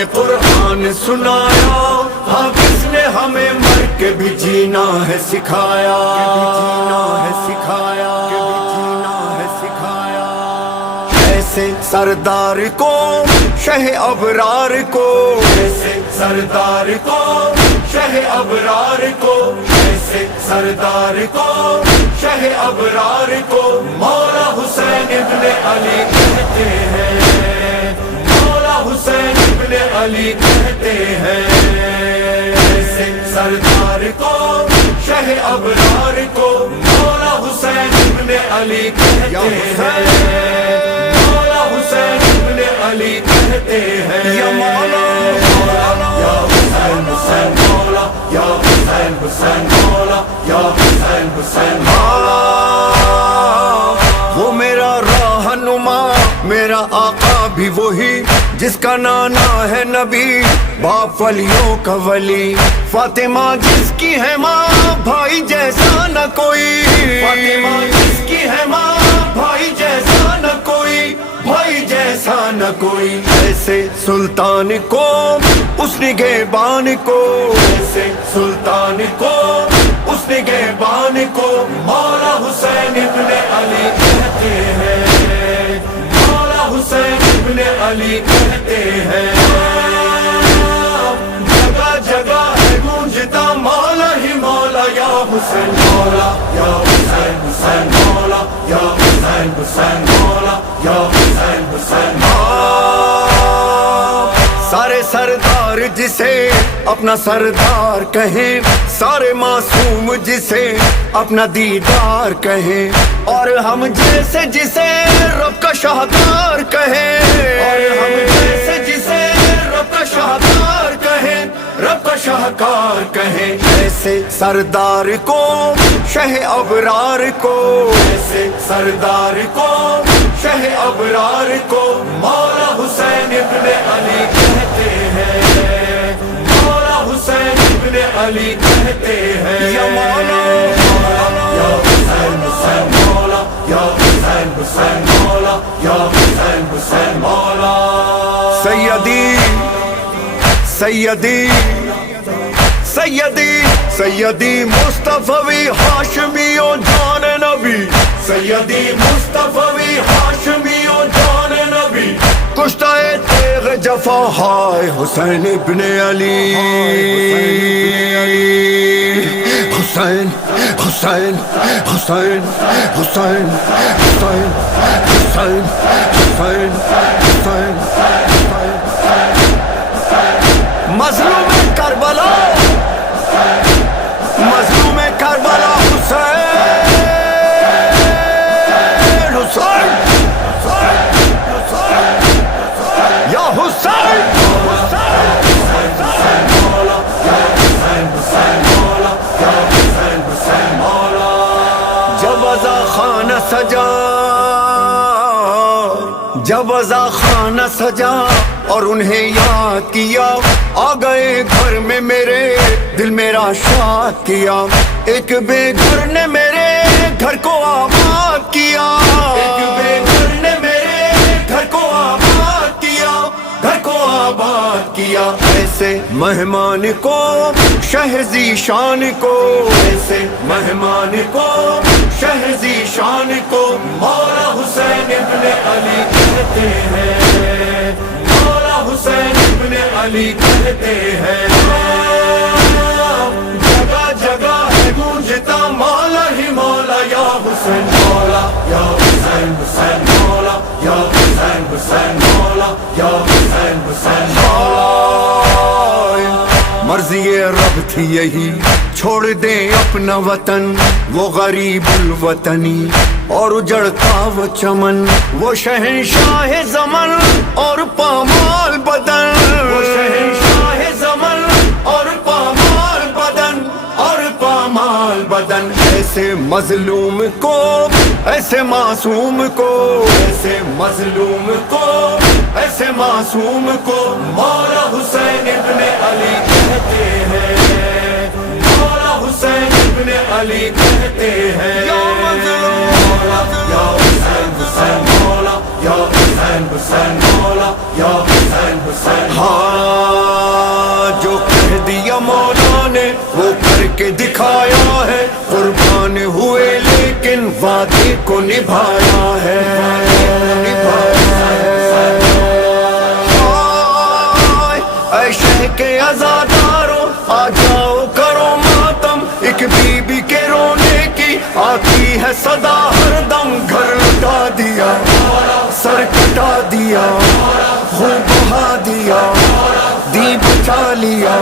ہمیں قرآن سنایا، ہاں کس نے ہمیں مر کے بھی جینا ہے سکھایا، ایسے سردار کو شہ ابرار کو، ایسے سردار کو شہ ابرار کو، ایسے سردار کو شہ ابرار کو مولا حسین ابن علی کہتے ہیں، مولا حسین ابن علی کہتے ہیں، ایسے سردار کو شہ ابرار کو مولا حسین ابن علی کہتے ہیں، مولا حسین ابن علی کہتے ہیں، یا مولا یا حسین حسین مولا، یا حسین حسین مولا، یا حسین حسین مولا، وہ میرا رہنما میرا آقا بھی وہی جس کا نانا ہے نبی، باپ ولیوں کا ولی، فاطمہ جس کی ہے ماں بھائی جیسا نہ کوئی، فاطمہ جس کی ہے ماں بھائی جیسا نہ کوئی، بھائی جیسا نہ کوئی، ایسے سلطان کو اس نگہبان کو، ایسے سلطان کو اس نگہبان کو مولا حسین ابن علی کہتے ہیں، مولا حسین ابن علی کہتے ہیں، جگہ جگہ ہے گونجتا مولا ہی مولا، یا حسین مولا، یا حسین حسین مولا، یا حسین حسین مولا، یا حسین حسین مولا، سارے سردار جسے اپنا سردار کہیں، سارے معصوم جسے اپنا دیدار کہیں، اور ہم جیسے جسے رب کا شاہکار کہیں، اور ہم جیسے جسے رب کا شاہکار کہیں، رب کا شاہکار کہیں، ایسے سردار کو شہ ابرار کو، ایسے سردار کو شہ ابرار کو مولا حسین ابن علی کہتے ہیں، مولا حسین ابن علی کہتے ہیں، یا مولا یا حسین حسین مولا، یا حسین حسین مولا، یا حسین حسین مولا، سیدی سیدی سیدی سیدی مصطفی ہاشمی و جان نبی، سیدی مصطفی ہاشمی و جان نبی، کشتہ تیغ جفا ہائے حسین ابن علی، حسین حسین حسین حسین حسین حسین حسین حسین مظلوم کربلا، مظلوم کربلا حسین حسین یا حسین مولا، یا حسین حسین مولا، یا حسین حسین مولا، جب ازا خانہ سجا، جب ازا خانہ سجا اور انہیں یاد کیا، آ گئے گھر میں میرے دل میرا شاد کیا، ایک بے گھر نے میرے گھر کو آباد کیا، ایک بے گھر نے میرے گھر کو آباد کیا، گھر کو آباد کیا، ایسے مہمان کو شہ ذیشان کو، ایسے مہمان کو شہ ذیشان کو مولا حسین ابن علی کہتے ہیں، مولا حسین ابن علی کہتے ہیں، جگہ جگہ ہے گونجتا مولا ہی مولا، یا حسین مولا، یا حسین حسین مولا، یا حسین حسین مولا، یا حسین حسین مولا، مرضی رب تھی یہی چھوڑ دیں اپنا وطن، وہ غریب الوطنی اور اجڑتا وہ چمن، وہ شہنشاہ زمن اور پامال بدن، وہ شہنشاہ زمن اور پامال بدن، اور پامال بدن، ایسے مظلوم کو ایسے معصوم کو، ایسے مظلوم کو ایسے معصوم کو مولا حسین ابن علی کہتے ہیں، مولا حسین ابن علی کہتے ہیں، یا مولا یا حسین حسین مولا، یا حسین حسین مولا، یا حسین حسین مولا، وہ کر کے دکھایا ہے، قربان ہوئے لیکن وعدے کو نبھایا ہے، اے شہ کے عزاداروں آ جاؤ کرو ماتم، ایک بی بی کے رونے کی آتی ہے صدا ہر دم، گھر لٹا دیا، سر کٹا دیا، خون بہا دیا، دی بچا لیا،